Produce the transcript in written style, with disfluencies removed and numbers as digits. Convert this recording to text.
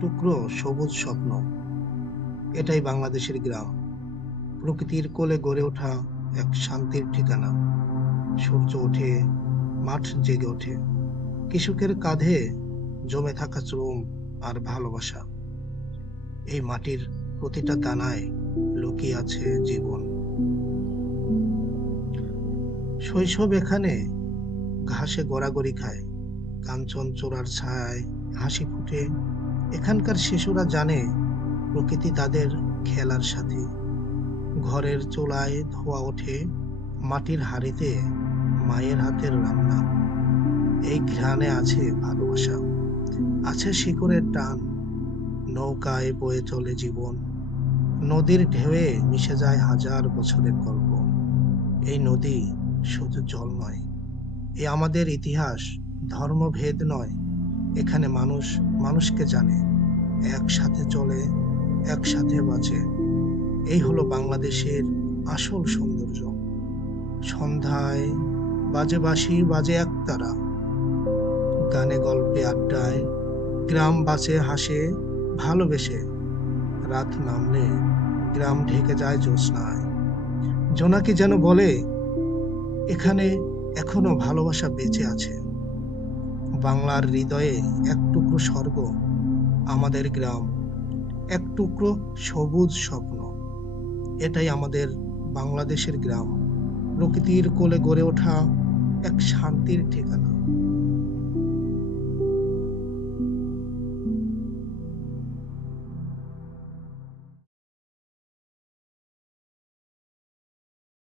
টুকরো সবুজ স্বপ্ন। এটাই বাংলাদেশের গ্রাম। প্রকৃতির কোলে গড়ে ওঠা এক শান্তির ঠিকানা। সূর্য ওঠে, মাঠ জেগে ওঠে, কৃষকের কাঁধে জমে থাকা শ্রম আর ভালোবাসা। এই মাটির প্রতিটা দানায় লুকিয়ে আছে জীবন। শৈশব এখানে ঘাসে গড়াগড়ি খায়, কাঞ্চনচূড়ার ছায়ায় হাসি ফুটে। এখানকার শিশুরা জানে প্রকৃতি তাদের খেলার সাথী। ঘরের চুলায় ধোঁয়া ওঠে, মাটির হাঁড়িতে মায়ের হাতের রান্না। এই ঘ্রাণে আছে ভালোবাসা, আছে শিকড়ের টান। নৌকায় বয়ে চলে জীবন, নদীর ঢেউয়ে মিশে যায় হাজার বছরের গল্প। এই নদী শুধু জল নয়, এ আমাদের ইতিহাস। ধর্মভেদ নয়, এখানে মানুষ মানুষকে জানে, একসাথে চলে, একসাথে বাঁচে। এই হলো বাংলাদেশের আসল সৌন্দর্য। সন্ধ্যায় বাজে বাঁশি, বাজে একতারা, গানে গল্পে আড্ডায় গ্রাম বাঁচে হাসে ভালোবেসে। রাত নামলে গ্রাম ঢেকে যায় জ্যোৎস্নায়। জোনাকি যেন বলে, এখানে এখনো ভালোবাসা বেঁচে আছে। বাংলার হৃদয়ে এক টুকরো স্বর্গ আমাদের গ্রাম, এক টুকরো সবুজ স্বপ্ন। এটাই আমাদের বাংলাদেশের গ্রাম, প্রকৃতির কোলে গড়ে ওঠা এক শান্তির ঠিকানা।